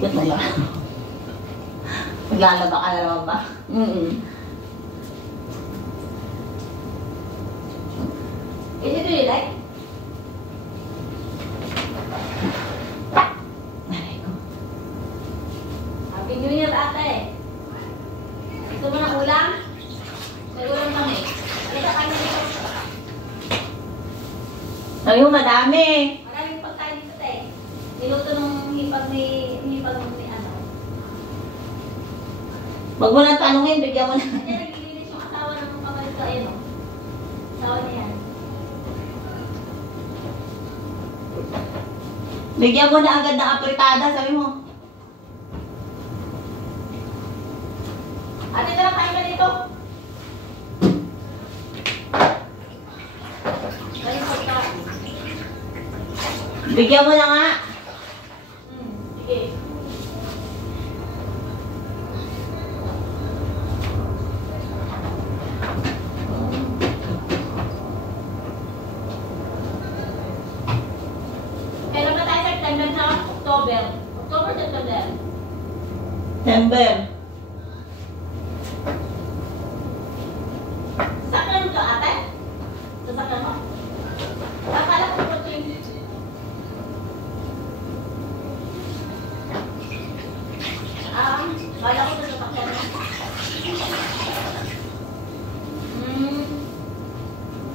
Ba't wala? Maglalaba ka na naman ba? Is it really like? Nanay ko. Happy New Year, ate. Gusto mo ng ulam? May ulam kami. Halika, kain na dito. Sabi mo, madami. Maraming pagkain dito, te. Niluto nung hipag ni ano. Wag mo lang tanungin, bigyan mo na. Hindi, naglilinis yung asawa ng kapalit ko, ayun o. Asawa niya yan. Bigyan mo na agad ng apritada, sabi mo. Ate, tara, kain ka dito. Galing pagkain. Bigyan mo na nga. Sige. Kailan ba tayo September na? October. October, September. September. Saklan ka, ate? Sasaklan mo? Akala ko po ito yung... Kala ko ito sasaklan mo.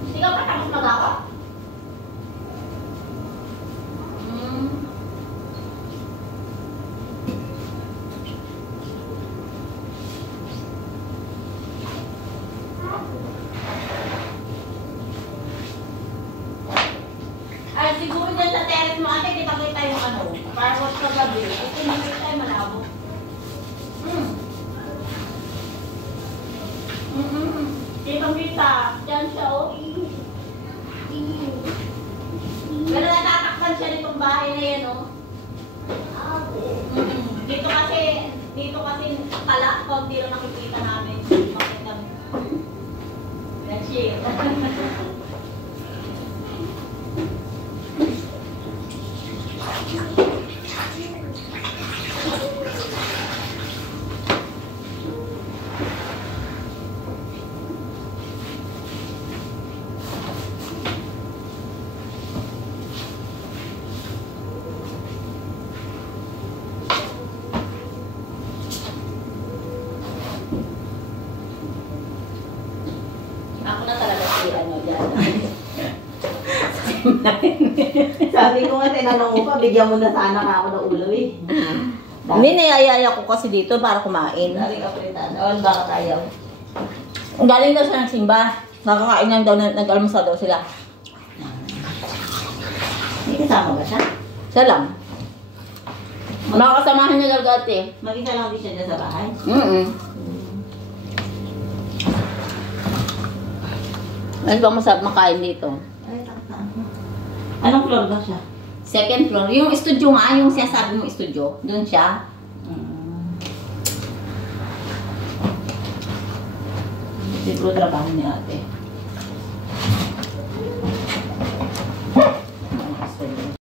Hindi ka pa tapos mag-ako? Ay, siguro dyan sa terrace mo, ate, di ba kita yung ano, fireworks sa gabi. Ito na kita yung malabo. Di ba kita? Dyan siya, oh. Pero natatakpan siya nitong bahay na yan, oh. Dito kasi pala, konti lang nakikita namin. Makita mo. That's it. Ako na talaga si ano dyan. Sabi ko nga, tinanong mo pa, bigyan mo na sana ka ako ng ulo eh. Hindi, niyayaya ko kasi dito para kumain. Dali apritada. O, bakit ayaw? Galing daw siya ng simba. Nakakain lang daw, nag-almusal daw sila. Hindi kasama ba siya? Siya lang. Makakasamahan niya daw dati. Mag-isa lang din siya dyan sa bahay. Ano bang masarap makain dito? Ay, takta. Anong floor ba siya? Second floor. Yung studio nga, yung sinasabi mo studio, doon siya. Siguro trabaho niya ate.